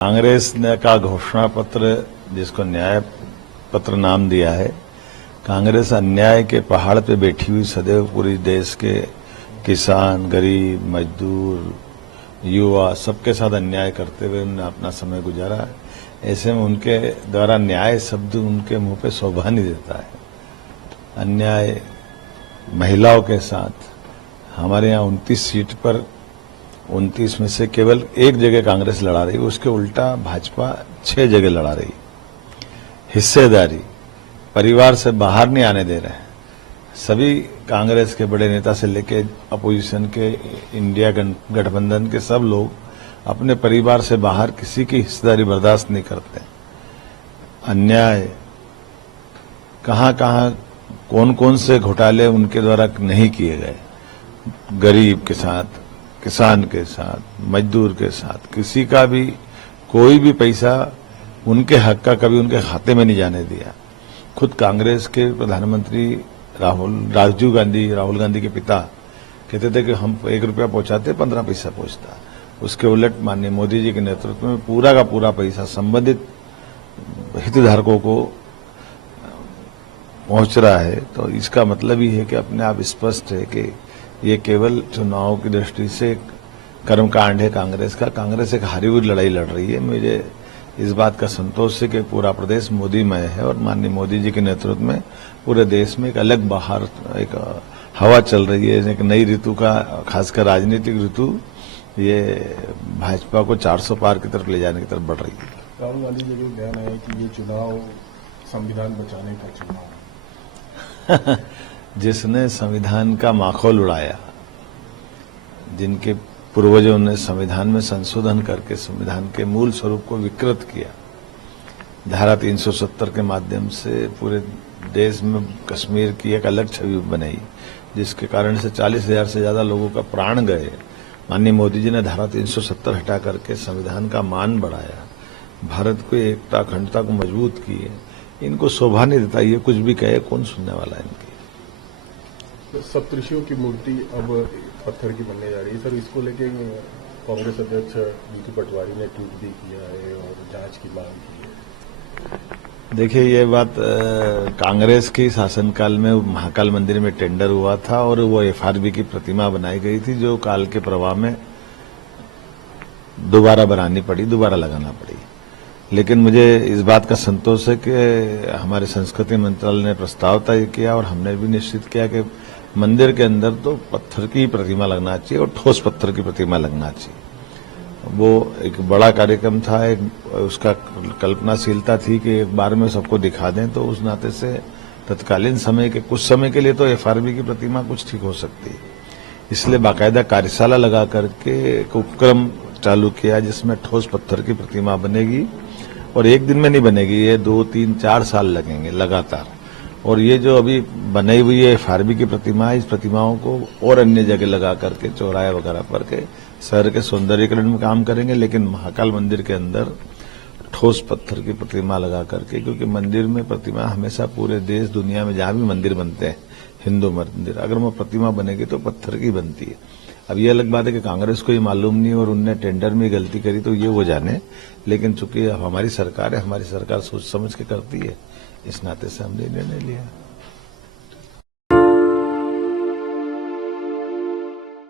कांग्रेस ने का घोषणा पत्र, जिसको न्याय पत्र नाम दिया है, कांग्रेस अन्याय के पहाड़ पे बैठी हुई सदैव पूरी देश के किसान, गरीब, मजदूर, युवा सबके साथ अन्याय करते हुए उन्होंने अपना समय गुजारा। ऐसे में उनके द्वारा न्याय शब्द उनके मुंह पे शोभा नहीं देता है। अन्याय महिलाओं के साथ हमारे यहाँ 29 सीट पर 29 में से केवल एक जगह कांग्रेस लड़ा रही, उसके उल्टा भाजपा 6 जगह लड़ा रही। हिस्सेदारी, परिवार से बाहर नहीं आने दे रहे हैं। सभी कांग्रेस के बड़े नेता से लेके अपोजिशन के, इंडिया गठबंधन के सब लोग अपने परिवार से बाहर किसी की हिस्सेदारी बर्दाश्त नहीं करते। अन्याय कहां कहां कौन कौन से घोटाले उनके द्वारा नहीं किए गए, गरीब के साथ, किसान के साथ, मजदूर के साथ, किसी का भी कोई भी पैसा उनके हक का कभी उनके खाते में नहीं जाने दिया। खुद कांग्रेस के प्रधानमंत्री राहुल गांधी के पिता कहते थे कि हम 1 रुपया पहुंचाते 15 पैसा पहुंचता। उसके उलट माननीय मोदी जी के नेतृत्व में पूरा का पूरा पैसा संबंधित हितधारकों को पहुंच रहा है। तो इसका मतलब ही है कि अपने आप स्पष्ट है कि ये केवल चुनाव की दृष्टि से कर्मकांड है कांग्रेस का। कांग्रेस एक हारी हुई लड़ाई लड़ रही है। मुझे इस बात का संतोष है कि पूरा प्रदेश मोदीमय है और माननीय मोदी जी के नेतृत्व में पूरे देश में एक अलग बाहर एक हवा चल रही है, एक नई ऋतु का, खासकर राजनीतिक ऋतु, ये भाजपा को 400 पार की तरफ ले जाने की तरफ बढ़ रही है। राहुल गांधी जी का कहना है कि ये चुनाव संविधान बचाने का चुनाव है। जिसने संविधान का माखौल उड़ाया, जिनके पूर्वजों ने संविधान में संशोधन करके संविधान के मूल स्वरूप को विकृत किया, धारा 370 के माध्यम से पूरे देश में कश्मीर की एक अलग छवि बनाई, जिसके कारण से 40,000 से ज्यादा लोगों का प्राण गए। माननीय मोदी जी ने धारा 370 हटा करके संविधान का मान बढ़ाया, भारत को एकता अखंडता को मजबूत किए। इनको शोभा नहीं देता, ये कुछ भी कहे कौन सुनने वाला है इनकी। सप्तऋषियों की मूर्ति अब पत्थर की बनने जा रही है सर, इसको लेके कांग्रेस अध्यक्ष जीतू पटवारी ने ट्वीट भी किया है और जांच की मांग की है। देखिए, ये बात कांग्रेस के शासनकाल में महाकाल मंदिर में टेंडर हुआ था और वो FRB की प्रतिमा बनाई गई थी, जो काल के प्रवाह में दोबारा बनानी पड़ी, दोबारा लगाना पड़ी। लेकिन मुझे इस बात का संतोष है कि हमारे संस्कृति मंत्रालय ने प्रस्ताव तय किया और हमने भी निश्चित किया कि मंदिर के अंदर तो पत्थर की प्रतिमा लगना चाहिए और ठोस पत्थर की प्रतिमा लगना चाहिए। वो एक बड़ा कार्यक्रम था, एक उसका कल्पनाशीलता थी कि एक बार में सबको दिखा दें, तो उस नाते से तत्कालीन समय के कुछ समय के लिए तो FRB की प्रतिमा कुछ ठीक हो सकती है। इसलिए बाकायदा कार्यशाला लगा करके एक उपक्रम चालू किया जिसमें ठोस पत्थर की प्रतिमा बनेगी और एक दिन में नहीं बनेगी, ये 2, 3, 4 साल लगेंगे लगातार। और ये जो अभी बनाई हुई है FRB की प्रतिमा, इस प्रतिमाओं को और अन्य जगह लगा करके चौराहे वगैरह पर के शहर के सौंदर्यीकरण में काम करेंगे, लेकिन महाकाल मंदिर के अंदर ठोस पत्थर की प्रतिमा लगा करके, क्योंकि मंदिर में प्रतिमा हमेशा पूरे देश दुनिया में जहां भी मंदिर बनते हैं, हिंदू मंदिर, अगर वो प्रतिमा बनेगी तो पत्थर की बनती है। अब ये अलग बात है कि कांग्रेस को ये मालूम नहीं और उनने टेंडर में गलती करी तो ये वो जाने, लेकिन चूंकि हमारी सरकार है, हमारी सरकार सोच समझ के करती है, इस नाते से हमने निर्णय लिया।